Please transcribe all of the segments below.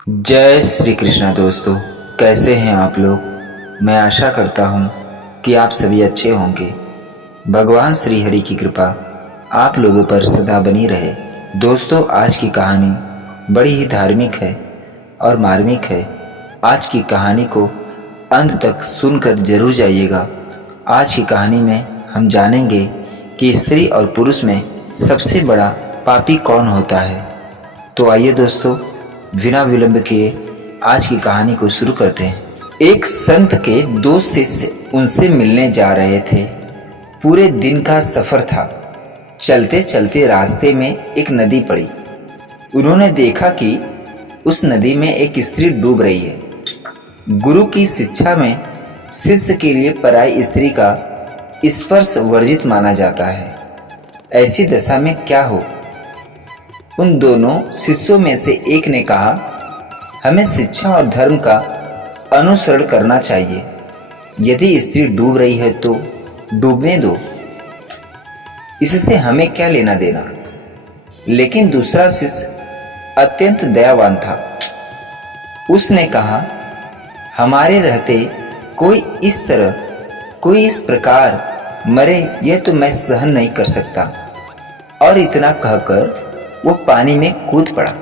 जय श्री कृष्णा दोस्तों। कैसे हैं आप लोग। मैं आशा करता हूँ कि आप सभी अच्छे होंगे। भगवान श्री हरि की कृपा आप लोगों पर सदा बनी रहे। दोस्तों, आज की कहानी बड़ी ही धार्मिक है और मार्मिक है। आज की कहानी को अंत तक सुनकर जरूर जाइएगा। आज की कहानी में हम जानेंगे कि स्त्री और पुरुष में सबसे बड़ा पापी कौन होता है। तो आइए दोस्तों, बिना विलंब किए आज की कहानी को शुरू करते हैं। एक संत के दो शिष्य उनसे मिलने जा रहे थे। पूरे दिन का सफर था। चलते चलते रास्ते में एक नदी पड़ी। उन्होंने देखा कि उस नदी में एक स्त्री डूब रही है। गुरु की शिक्षा में शिष्य के लिए पराई स्त्री का स्पर्श वर्जित माना जाता है। ऐसी दशा में क्या हो। उन दोनों शिष्यों में से एक ने कहा, हमें शिक्षा और धर्म का अनुसरण करना चाहिए। यदि स्त्री डूब रही है तो डूबने दो, इससे हमें क्या लेना देना। लेकिन दूसरा शिष्य अत्यंत दयावान था। उसने कहा, हमारे रहते कोई इस प्रकार मरे यह तो मैं सहन नहीं कर सकता। और इतना कहकर वो पानी में कूद पड़ा।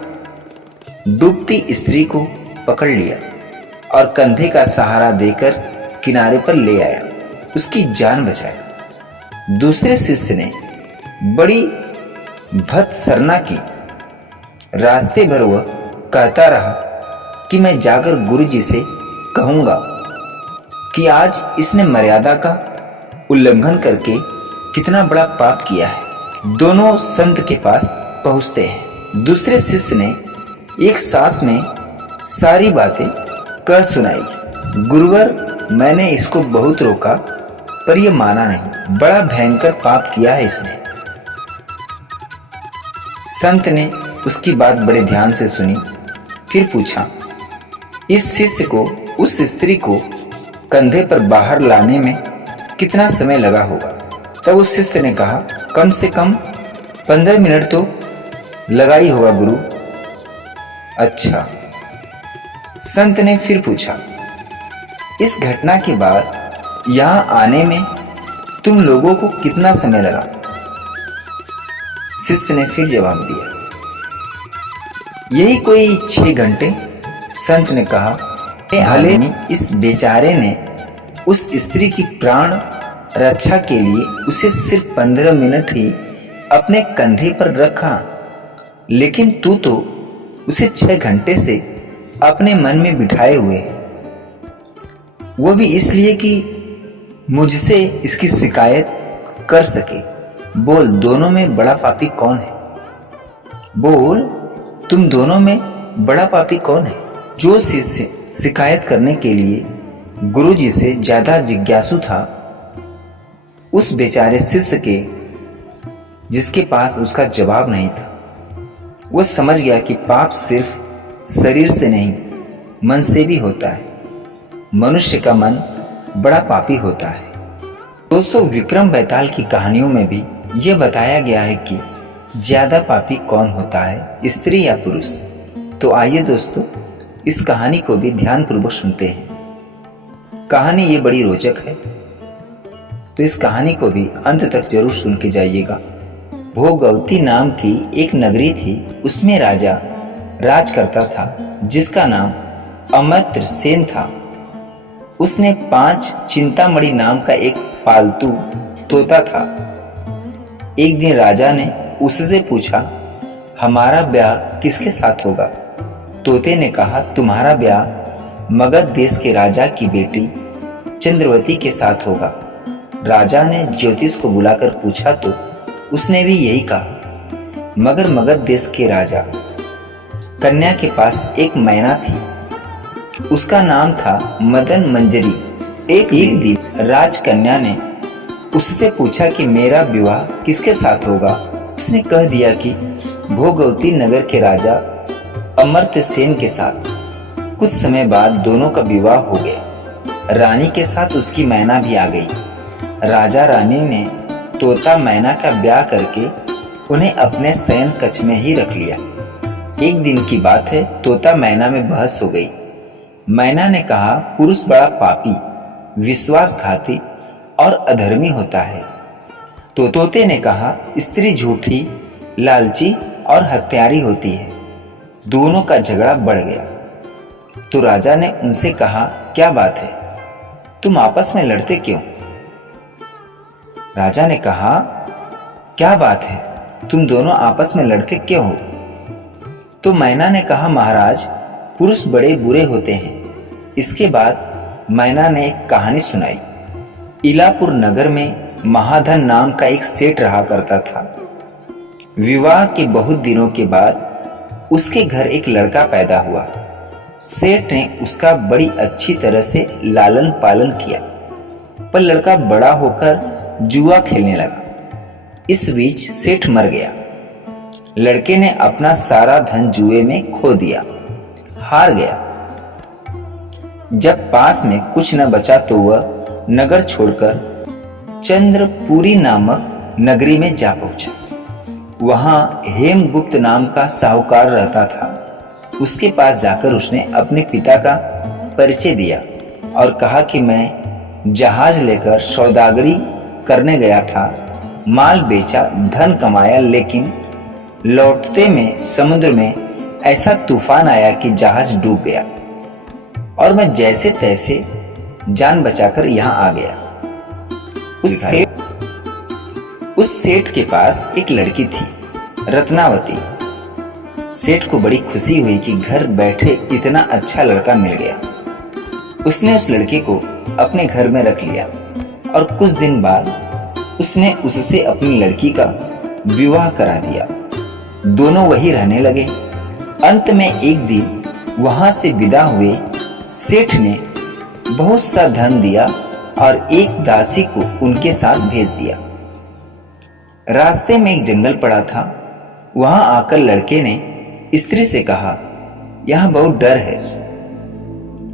डूबती स्त्री को पकड़ लिया और कंधे का सहारा देकर किनारे पर ले आया। उसकी जान बचाया। दूसरे शिष्य ने बड़ी भत्सरना की। रास्ते भर वह कहता रहा कि मैं जाकर गुरुजी से कहूंगा कि आज इसने मर्यादा का उल्लंघन करके कितना बड़ा पाप किया है। दोनों संत के पास पहुंचते हैं। दूसरे शिष्य ने एक सांस में सारी बातें कह सुनाई। गुरुवर, मैंने इसको बहुत रोका पर यह माना नहीं। बड़ा भयंकर पाप किया है इसने। संत ने उसकी बात बड़े ध्यान से सुनी। फिर पूछा, इस शिष्य को उस स्त्री को कंधे पर बाहर लाने में कितना समय लगा होगा। तब उस शिष्य ने कहा, कम से कम 15 मिनट तो लगा ही होगा गुरु। अच्छा। संत ने फिर पूछा, इस घटना के बाद यहां आने में तुम लोगों को कितना समय लगा। शिष्य ने फिर जवाब दिया, यही कोई 6 घंटे। संत ने कहा, भले इस बेचारे ने उस स्त्री की प्राण रक्षा के लिए उसे सिर्फ 15 मिनट ही अपने कंधे पर रखा, लेकिन तू तो उसे 6 घंटे से अपने मन में बिठाए हुए है। वो भी इसलिए कि मुझसे इसकी शिकायत कर सके। बोल, दोनों में बड़ा पापी कौन है। बोल, तुम दोनों में बड़ा पापी कौन है। जो शिष्य शिकायत करने के लिए गुरुजी से ज्यादा जिज्ञासु था, उस बेचारे शिष्य के जिसके पास उसका जवाब नहीं था, वो समझ गया कि पाप सिर्फ शरीर से नहीं मन से भी होता है। मनुष्य का मन बड़ा पापी होता है। दोस्तों, विक्रम बेताल की कहानियों में भी ये बताया गया है कि ज्यादा पापी कौन होता है, स्त्री या पुरुष। तो आइए दोस्तों, इस कहानी को भी ध्यानपूर्वक सुनते हैं। कहानी ये बड़ी रोचक है, तो इस कहानी को भी अंत तक जरूर सुन के जाइएगा। भोगवती नाम की एक नगरी थी। उसमें राजा राज करता था जिसका नाम अमर्त्य सेन था। उसने 5 चिंतामणि नाम का एक पालतू तोता था। एक दिन राजा ने उससे पूछा, हमारा ब्याह किसके साथ होगा। तोते ने कहा, तुम्हारा ब्याह मगध देश के राजा की बेटी चंद्रवती के साथ होगा। राजा ने ज्योतिष को बुलाकर पूछा तो उसने भी यही कहा। मगर मगध देश के राजा कन्या के पास एक मैना थी। उसका नाम था मदन मंजरी। एक दिन राजकन्या ने उससे पूछा कि मेरा विवाह किसके साथ होगा। उसने कह दिया कि भोगवती नगर के राजा अमर्त्य सेन के साथ। कुछ समय बाद दोनों का विवाह हो गया। रानी के साथ उसकी मैना भी आ गई। राजा रानी ने तोता मैना का ब्याह करके उन्हें अपने शयन कक्ष में ही रख लिया। एक दिन की बात है, तोता मैना में बहस हो गई। मैना ने कहा, पुरुष बड़ा पापी, विश्वासघाती और अधर्मी होता है। तो तोते ने कहा, स्त्री झूठी, लालची और हत्यारी होती है। दोनों का झगड़ा बढ़ गया। तो राजा ने उनसे कहा, क्या बात है, तुम आपस में लड़ते क्यों? राजा ने कहा, क्या बात है, तुम दोनों आपस में लड़ते क्यों हो? तो मैना ने कहा, महाराज, पुरुष बड़े बुरे होते हैं। इसके बाद मैना ने एक कहानी सुनाई। इलापुर नगर में महाधन नाम का एक सेठ रहा करता था। विवाह के बहुत दिनों के बाद उसके घर एक लड़का पैदा हुआ। सेठ ने उसका बड़ी अच्छी तरह से लालन पालन किया, पर लड़का बड़ा होकर जुआ खेलने लगा। इस बीच सेठ मर गया। लड़के ने अपना सारा धन जुए में खो दिया, हार गया। जब पास में कुछ न बचा तो वह नगर छोड़कर चंद्रपुरी नामक नगरी में जा पहुंचा। वहां हेमगुप्त नाम का साहूकार रहता था। उसके पास जाकर उसने अपने पिता का परिचय दिया और कहा कि मैं जहाज लेकर सौदागरी करने गया था, माल बेचा, धन कमाया, लेकिन लौटते में समुद्र में ऐसा तूफान आया कि जहाज डूब गया और मैं जैसे तैसे जान बचाकर यहाँ आ गया। उस सेठ के पास एक लड़की थी, रत्नावती। सेठ को बड़ी खुशी हुई कि घर बैठे इतना अच्छा लड़का मिल गया। उसने उस लड़के को अपने घर में रख लिया और कुछ दिन बाद उसने उससे अपनी लड़की का विवाह करा दिया। दोनों वहीं रहने लगे। अंत में एक दिन वहां से विदा हुए सेठ ने बहुत सा धन दिया और एक दासी को उनके साथ भेज दिया। रास्ते में एक जंगल पड़ा था। वहां आकर लड़के ने स्त्री से कहा, यहां बहुत डर है,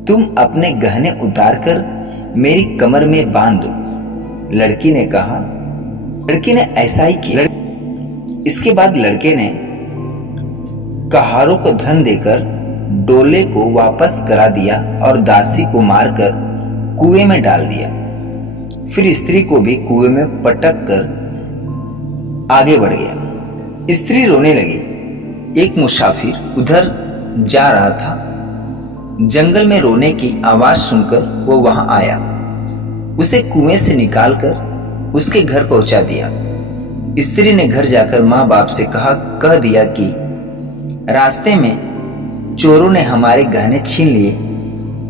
तुम अपने गहने उतार कर मेरी कमर में बांध दो। लड़की ने ऐसा ही किया। इसके बाद लड़के ने कहारों को धन देकर डोले को वापस करा दिया और दासी को मारकर कुएं में डाल दिया। फिर स्त्री को भी कुएं में पटक कर आगे बढ़ गया। स्त्री रोने लगी। एक मुसाफिर उधर जा रहा था। जंगल में रोने की आवाज सुनकर वो वहां आया। उसे कुएं से निकालकर उसके घर पहुंचा दिया। स्त्री ने घर जाकर माँ बाप से कह दिया कि रास्ते में चोरों ने हमारे गहने छीन लिए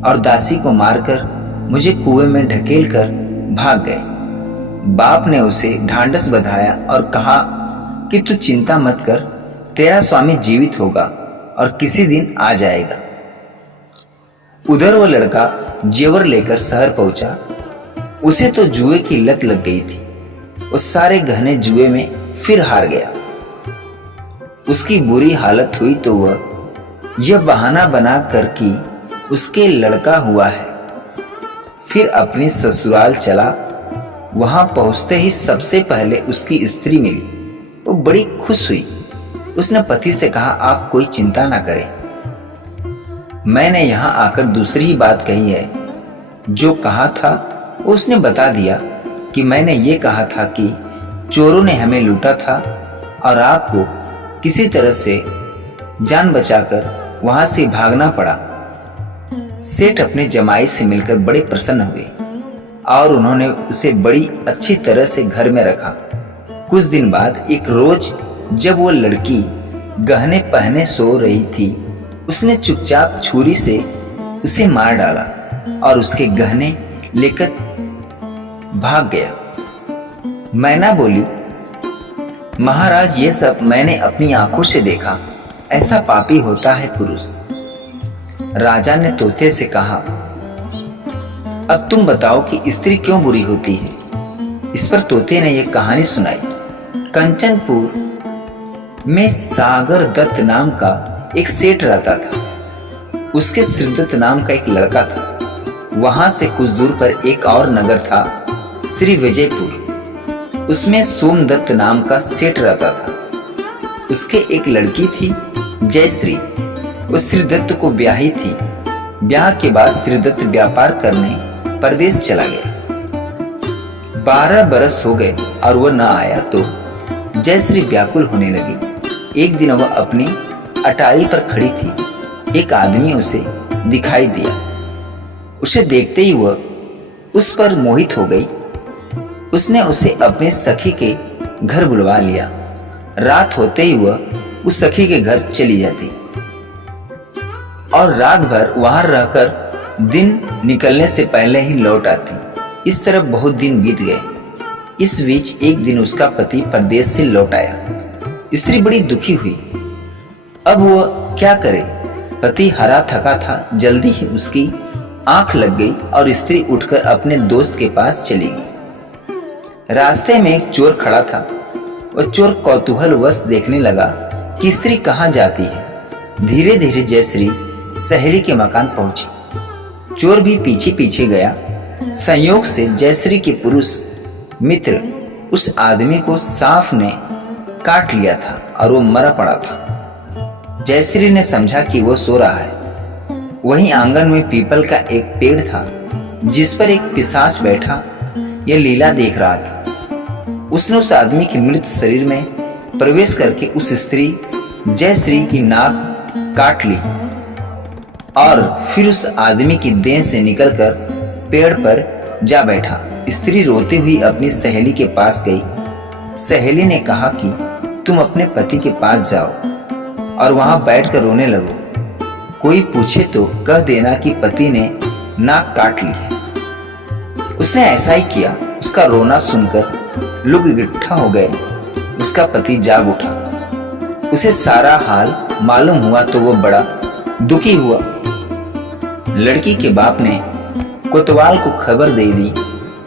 और दासी को मारकर मुझे कुएं में ढकेल कर भाग गए। बाप ने उसे ढांढस बंधाया और कहा कि तू चिंता मत कर, तेरा स्वामी जीवित होगा और किसी दिन आ जाएगा। उधर वो लड़का जेवर लेकर शहर पहुंचा। उसे तो जुए की लत लग गई थी। वो सारे गहने जुए में फिर हार गया। उसकी बुरी हालत हुई तो वह यह बहाना बना कर कि उसके लड़का हुआ है, फिर अपनी ससुराल चला। वहां पहुंचते ही सबसे पहले उसकी स्त्री मिली। वो बड़ी खुश हुई। उसने पति से कहा, आप कोई चिंता ना करें, मैंने यहां आकर दूसरी ही बात कही है। जो कहा था वो उसने बता दिया कि मैंने ये कहा था कि चोरों ने हमें लूटा था और आपको किसी तरह से जान बचाकर वहां से भागना पड़ा। सेठ अपने जमाई से मिलकर बड़े प्रसन्न हुए और उन्होंने उसे बड़ी अच्छी तरह से घर में रखा। कुछ दिन बाद एक रोज जब वो लड़की गहने पहने सो रही थी, उसने चुपचाप छुरी से उसे मार डाला और उसके गहने लेकर भाग गया। मैना बोली, महाराज, ये सब मैंने अपनी आंखों से देखा। ऐसा पापी होता है पुरुष। राजा ने तोते से कहा, अब तुम बताओ कि स्त्री क्यों बुरी होती है। इस पर तोते ने यह कहानी सुनाई। कंचनपुर में सागर दत्त नाम का एक सेठ रहता था। उसके श्रीदत्त नाम का एक लड़का था। वहां से कुछ दूर पर एक और नगर था, श्री विजयपुर। उसमें सोमदत्त नाम का सेठ रहता था। उसके एक लड़की थी जयश्री उस श्रीदत्त को ब्याही थी। ब्याह के बाद श्रीदत्त व्यापार करने परदेश चला गया। 12 बरस हो गए और वह न आया तो जयश्री व्याकुल होने लगी। एक दिन वह अपनी अटारी पर खड़ी थी। एक आदमी उसे दिखाई दिया। उसे देखते ही वह उस पर मोहित हो गई। उसने उसे अपने सखी के घर बुलवा लिया। रात होते ही वह उस सखी के घर चली जाती और रात भर वहां रहकर दिन निकलने से पहले ही लौट आती। इस तरह बहुत दिन बीत गए। इस बीच एक दिन उसका पति परदेश से लौट आया। स्त्री बड़ी दुखी हुई। अब वह क्या करे? पति हरा थका था। जल्दी ही उसकी आंख लग गई और स्त्री उठकर अपने दोस्त के पास चली गई। रास्ते में एक चोर खड़ा था। वह चोर कौतूहलवश देखने लगा कि स्त्री कहाँ जाती है। धीरे धीरे जयश्री सहेली के मकान पहुंची। चोर भी पीछे पीछे गया। संयोग से जयश्री के पुरुष मित्र उस आदमी को सांप ने काट लिया था और वो मरा पड़ा था। जयश्री ने समझा कि वो सो रहा है। वहीं आंगन में पीपल का एक पेड़ था जिस पर एक पिशाच बैठा यह लीला देख रहा था। उसने उस आदमी के मृत शरीर में प्रवेश करके उस स्त्री जयश्री की नाक काट ली और फिर उस आदमी की देह से निकलकर पेड़ पर जा बैठा। स्त्री रोती हुई अपनी सहेली के पास गई। सहेली ने कहा कि तुम अपने पति के पास जाओ और वहां बैठकर रोने लगो। कोई पूछे तो कह देना कि पति ने नाक काट ली है। उसने ऐसा ही किया। उसका रोना सुनकर लोग इकट्ठा हो गए। उसका पति जाग उठा। उसे सारा हाल मालूम हुआ तो वो बड़ा दुखी हुआ। लड़की के बाप ने कोतवाल को खबर दे दी।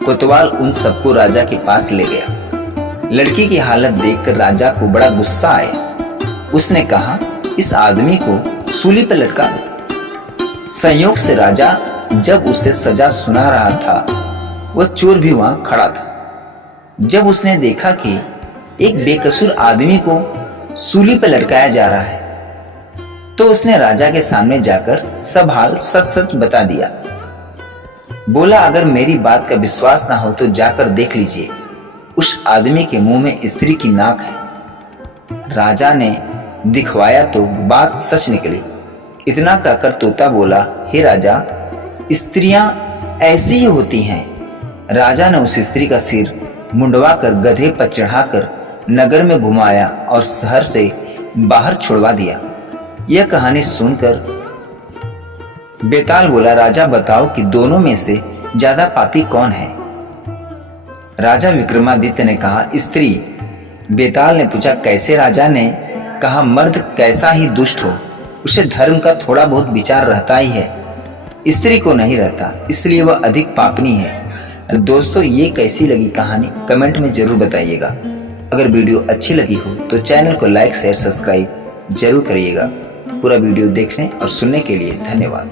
कोतवाल उन सबको राजा के पास ले गया। लड़की की हालत देखकर राजा को बड़ा गुस्सा आया। उसने कहा इस आदमी को सूली पर लटका दो। संयोग से राजा जब उसे सजा सुना रहा था वह चोर भी वहां खड़ा था। जब उसने देखा कि एक बेकसूर आदमी को सूली पर लटकाया जा रहा है तो उसने राजा के सामने जाकर सब हाल सच सच बता दिया। बोला अगर मेरी बात का विश्वास ना हो तो जाकर देख लीजिए। उस आदमी के मुंह में स्त्री की नाक है। राजा ने दिखवाया तो बात सच निकली। इतना कहकर तोता बोला हे राजा, स्त्रियां ऐसी ही होती हैं। राजा ने उस स्त्री का सिर मुंडवाकर गधे पर चढ़ाकर नगर में घुमाया और शहर से बाहर छुड़वा दिया। यह कहानी सुनकर बेताल बोला राजा बताओ कि दोनों में से ज्यादा पापी कौन है? राजा विक्रमादित्य ने कहा स्त्री। बेताल ने पूछा कैसे? राजा ने कहा मर्द कैसा ही दुष्ट हो उसे धर्म का थोड़ा बहुत विचार रहता ही है, स्त्री को नहीं रहता, इसलिए वह अधिक पापनी है। दोस्तों ये कैसी लगी कहानी कमेंट में जरूर बताइएगा। अगर वीडियो अच्छी लगी हो तो चैनल को लाइक शेयर सब्सक्राइब जरूर करिएगा। पूरा वीडियो देखने और सुनने के लिए धन्यवाद।